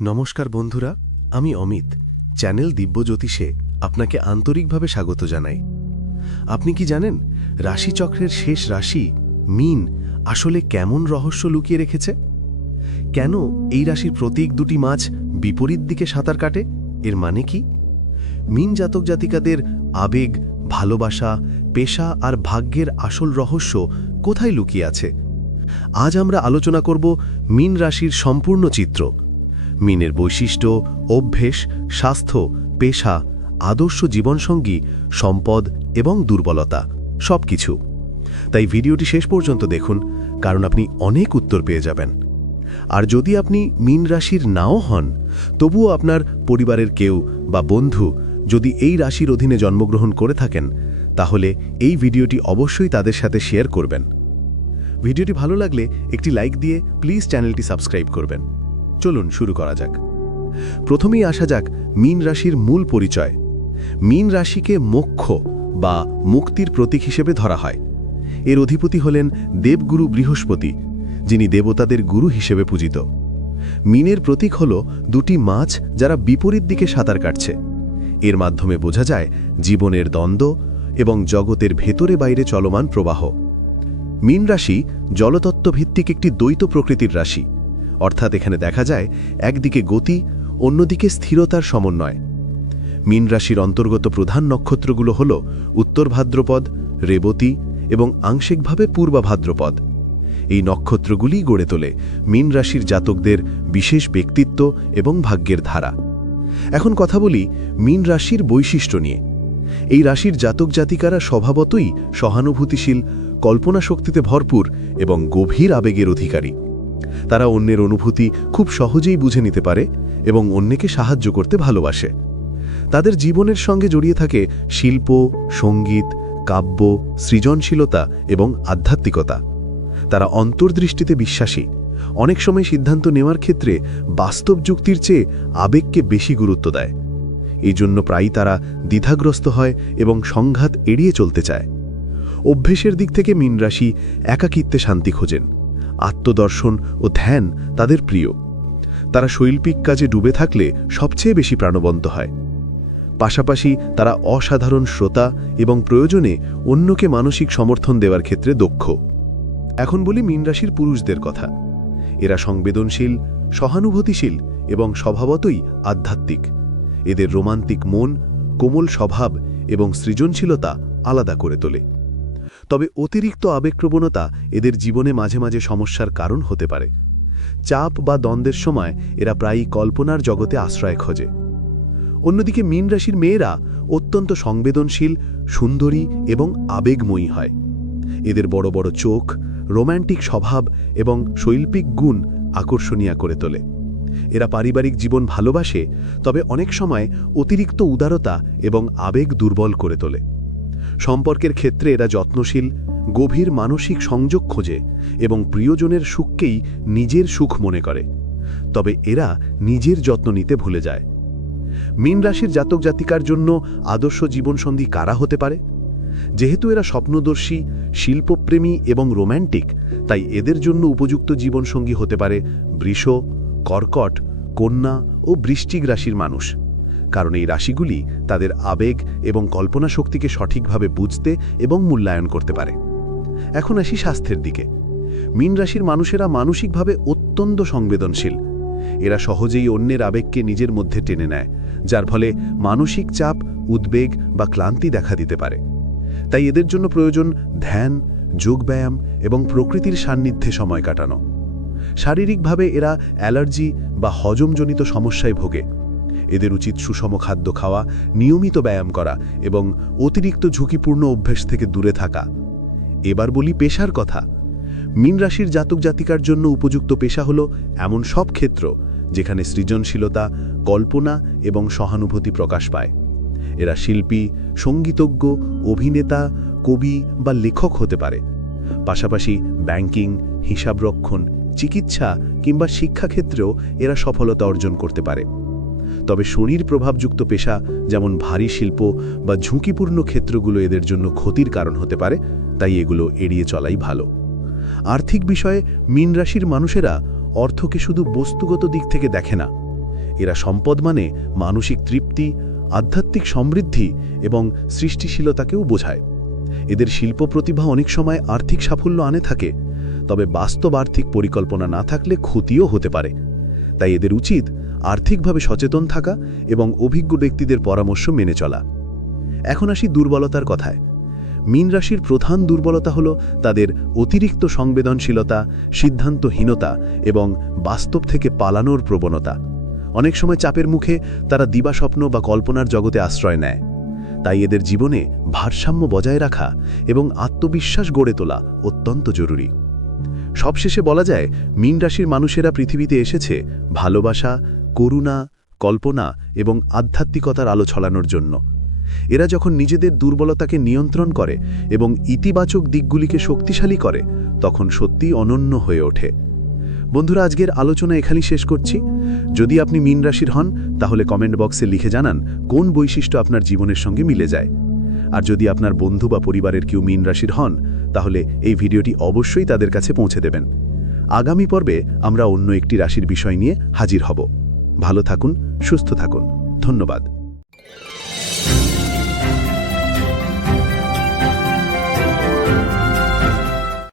নমস্কার বন্ধুরা, আমি অমিত। চ্যানেল দিব্যজ্যোতিষে আপনাকে আন্তরিকভাবে স্বাগত জানাই। আপনি কি জানেন, রাশিচক্রের শেষ রাশি মিন আসলে কেমন রহস্য লুকিয়ে রেখেছে? কেন এই রাশির প্রতীক দুটি মাছ বিপরীত দিকে সাঁতার কাটে? এর মানে কি? মিন জাতক জাতিকাদের আবেগ, ভালোবাসা, পেশা আর ভাগ্যের আসল রহস্য কোথায় লুকিয়ে আছে? আজ আমরা আলোচনা করব মিন রাশির সম্পূর্ণ চিত্র। মিনের বৈশিষ্ট্য, অভ্যেস, স্বাস্থ্য, পেশা, আদর্শ জীবনসঙ্গী, সম্পদ এবং দুর্বলতা সব কিছু তাই ভিডিওটি শেষ পর্যন্ত দেখুন, কারণ আপনি অনেক উত্তর পেয়ে যাবেন। আর যদি আপনি মিন রাশির নাও হন, তবুও আপনার পরিবারের কেউ বা বন্ধু যদি এই রাশির অধীনে জন্মগ্রহণ করে থাকেন, তাহলে এই ভিডিওটি অবশ্যই তাদের সাথে শেয়ার করবেন। ভিডিওটি ভালো লাগলে একটি লাইক দিয়ে প্লিজ চ্যানেলটি সাবস্ক্রাইব করবেন। চলুন শুরু করা যাক। প্রথমেই আসা যাক মীন রাশির মূল পরিচয়। মীন রাশিকে মোক্ষ বা মুক্তির প্রতীক হিসেবে ধরা হয়। এর অধিপতি হলেন দেবগুরু বৃহস্পতি, যিনি দেবতাদের গুরু হিসেবে পূজিত। মিনের প্রতীক হল দুটি মাছ যারা বিপরীত দিকে সাঁতার কাটছে। এর মাধ্যমে বোঝা যায় জীবনের দ্বন্দ্ব এবং জগতের ভেতরে বাইরে চলমান প্রবাহ। মীন রাশি জলতত্ত্বভিত্তিক একটি দ্বৈত প্রকৃতির রাশি। অর্থাৎ এখানে দেখা যায়, একদিকে গতি, অন্যদিকে স্থিরতার সমন্বয়। মীন রাশির অন্তর্গত প্রধান নক্ষত্রগুলো হল উত্তর ভাদ্রপদ, রেবতী এবং আংশিকভাবে পূর্ব ভাদ্রপদ। এই নক্ষত্রগুলি গড়ে তোলে মীন রাশির জাতকদের বিশেষ ব্যক্তিত্ব এবং ভাগ্যের ধারা। এখন কথা বলি মীন রাশির বৈশিষ্ট্য নিয়ে। এই রাশির জাতক জাতিকারা স্বভাবতই সহানুভূতিশীল কল্পনা শক্তিতে ভরপুর এবং গভীর আবেগের অধিকারী। তারা অন্যের অনুভূতি খুব সহজেই বুঝে নিতে পারে এবং অন্যকে সাহায্য করতে ভালোবাসে। তাদের জীবনের সঙ্গে জড়িয়ে থাকে শিল্প, সংগীত, কাব্য, সৃজনশীলতা এবং আধ্যাত্মিকতা। তারা অন্তর্দৃষ্টিতে বিশ্বাসী। অনেক সময় সিদ্ধান্ত নেওয়ার ক্ষেত্রে বাস্তব যুক্তির চেয়ে আবেগকে বেশি গুরুত্ব দেয়। এই জন্য প্রায়ই তারা দ্বিধাগ্রস্ত হয় এবং সংঘাত এড়িয়ে চলতে চায়। অভ্যেসের দিক থেকে মীন রাশি একাকিত্বে শান্তি খোঁজেন। আত্মদর্শন ও ধ্যান তাদের প্রিয়। তারা শৈল্পিক কাজে ডুবে থাকলে সবচেয়ে বেশি প্রাণবন্ত হয়। পাশাপাশি তারা অসাধারণ শ্রোতা এবং প্রয়োজনে অন্যকে মানসিক সমর্থন দেওয়ার ক্ষেত্রে দক্ষ। এখন বলি মীন রাশির পুরুষদের কথা। এরা সংবেদনশীল, সহানুভূতিশীল এবং স্বভাবতই আধ্যাত্মিক। এদের রোমান্টিক মন, কোমল স্বভাব এবং সৃজনশীলতা আলাদা করে তোলে। তবে অতিরিক্ত আবেগপ্রবণতা এদের জীবনে মাঝে মাঝে সমস্যার কারণ হতে পারে। চাপ বা দ্বন্দ্বের সময় এরা প্রায়ই কল্পনার জগতে আশ্রয় খোঁজে। অন্যদিকে মীন রাশির মেয়েরা অত্যন্ত সংবেদনশীল, সুন্দরী এবং আবেগময়ী হয়। এদের বড় বড় চোখ, রোম্যান্টিক স্বভাব এবং শৈল্পিক গুণ আকর্ষণীয় করে তোলে। এরা পারিবারিক জীবন ভালোবাসে, তবে অনেক সময় অতিরিক্ত উদারতা এবং আবেগ দুর্বল করে তোলে। সম্পর্কের ক্ষেত্রে এরা যত্নশীল, গভীর মানসিক সংযোগ খোঁজে এবং প্রিয়জনের সুখকেই নিজের সুখ মনে করে। তবে এরা নিজের যত্ন নিতে ভুলে যায়। মীন রাশির জাতক জাতিকার জন্য আদর্শ জীবনসন্ধি কারা হতে পারে? যেহেতু এরা স্বপ্নদর্শী, শিল্পপ্রেমী এবং রোম্যান্টিক, তাই এদের জন্য উপযুক্ত জীবনসঙ্গী হতে পারে বৃষ, কর্কট, কন্যা ও বৃশ্চিক রাশির মানুষ। কারণ এই রাশিগুলি তাদের আবেগ এবং কল্পনা শক্তিকে সঠিকভাবে বুঝতে এবং মূল্যায়ন করতে পারে। এখন আসি স্বাস্থ্যের দিকে। মীন রাশির মানুষেরা মানসিকভাবে অত্যন্ত সংবেদনশীল। এরা সহজেই অন্যের আবেগকে নিজের মধ্যে টেনে নেয়, যার ফলে মানসিক চাপ, উদ্বেগ বা ক্লান্তি দেখা দিতে পারে। তাই এদের জন্য প্রয়োজন ধ্যান, যোগব্যায়াম এবং প্রকৃতির সান্নিধ্যে সময় কাটানো। শারীরিকভাবে এরা অ্যালার্জি বা হজমজনিত সমস্যায় ভোগে। এদের উচিত সুষম খাদ্য খাওয়া, নিয়মিত ব্যায়াম করা এবং অতিরিক্ত ঝুঁকিপূর্ণ অভ্যেস থেকে দূরে থাকা। এবার বলি পেশার কথা। মীন রাশির জাতক জাতিকার জন্য উপযুক্ত পেশা হল এমন সব ক্ষেত্র যেখানে সৃজনশীলতা, কল্পনা এবং সহানুভূতি প্রকাশ পায়। এরা শিল্পী, সঙ্গীতজ্ঞ, অভিনেতা, কবি বা লেখক হতে পারে। পাশাপাশি ব্যাংকিং, হিসাবরক্ষণ, চিকিৎসা কিংবা শিক্ষাক্ষেত্রেও এরা সফলতা অর্জন করতে পারে। তবে শরীর প্রভাবযুক্ত পেশা, যেমন ভারী শিল্প বা ঝুঁকিপূর্ণ ক্ষেত্রগুলো এদের জন্য ক্ষতির কারণ হতে পারে, তাই এগুলো এড়িয়ে চলাই ভালো। আর্থিক বিষয়ে মীন রাশির মানুষেরা অর্থকে শুধু বস্তুগত দিক থেকে দেখে না। এরা সম্পদ মানে মানসিক তৃপ্তি, আধ্যাত্মিক সমৃদ্ধি এবং সৃষ্টিশীলতাকেও বোঝায়। এদের শিল্প প্রতিভা অনেক সময় আর্থিক সাফল্য আনে থাকে, তবে বাস্তব আর্থিক পরিকল্পনা না থাকলে ক্ষতিও হতে পারে। তাই এদের উচিত আর্থিকভাবে সচেতন থাকা এবং অভিজ্ঞ ব্যক্তিদের পরামর্শ মেনে চলা। এখন আসি দুর্বলতার কথায়। মীন রাশির প্রধান দুর্বলতা হল তাদের অতিরিক্ত সংবেদনশীলতা, সিদ্ধান্তহীনতা এবং বাস্তব থেকে পালানোর প্রবণতা। অনেক সময় চাপের মুখে তারা দিবাস্বপ্ন বা কল্পনার জগতে আশ্রয় নেয়। তাই এদের জীবনে ভারসাম্য বজায় রাখা এবং আত্মবিশ্বাস গড়ে তোলা অত্যন্ত জরুরি। সবশেষে বলা যায়, মীন রাশির মানুষেরা পৃথিবীতে এসেছে ভালোবাসা, করুণা, কল্পনা এবং আধ্যাত্মিকতার আলো ছড়ানোর জন্য। এরা যখন নিজেদের দুর্বলতাকে নিয়ন্ত্রণ করে এবং ইতিবাচক দিকগুলিকে শক্তিশালী করে, তখন সত্যি অনন্য হয়ে ওঠে। বন্ধুরা, আজকের আলোচনা এখানেই শেষ করছি। যদি আপনি মীন রাশির হন, তাহলে কমেন্ট বক্সে লিখে জানান কোন বৈশিষ্ট্য আপনার জীবনের সঙ্গে মিলে যায়। আর যদি আপনার বন্ধু বা পরিবারের কেউ মীন রাশির হন তাহলে এই ভিডিওটি অবশ্যই তাদের কাছে পৌঁছে দেবেন। আগামী পর্বে আমরা অন্য একটি রাশির বিষয় নিয়ে হাজির হব। ভালো থাকুন, সুস্থ থাকুন। ধন্যবাদ।